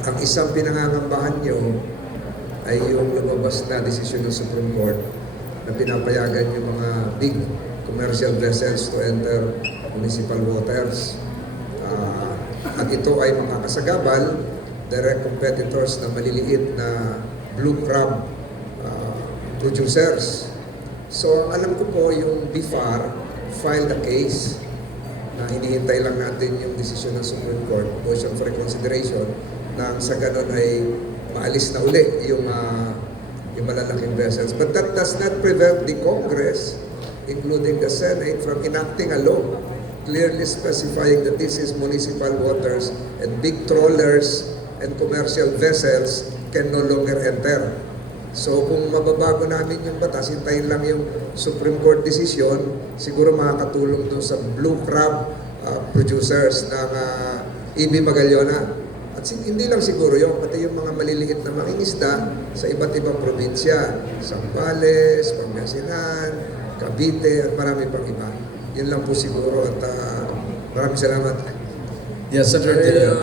ang isang pinangangambahan nyo ay yung lumabas na desisyon ng Supreme Court na pinapayagan yung mga big commercial vessels to enter municipal waters. Ah, at ito ay makakasagabal direct competitors na maliliit na blue crab ah, producers. So, alam ko po yung BIFAR filed a case na hinihintay lang natin yung desisyon ng Supreme Court, motion for reconsideration, nang sa ganun ay maalis na uli yung, ah, yung malalaking vessels. But that does not prevent the Congress, including the Senate, from enacting a law clearly specifying that this is municipal waters and big trawlers and commercial vessels can no longer enter. So kung mababago namin yung batas, hintayin lang yung Supreme Court decision, siguro makakatulong doon sa blue crab uh, producers ng uh, EB Magallona. At hindi lang siguro yun, pati yung mga maliliit na mangingisda sa iba't ibang probinsya, Sambales, Pangasinan, Cavite, at marami pang iba. Yun lang po siguro at uh, maraming salamat. Yes, Senator.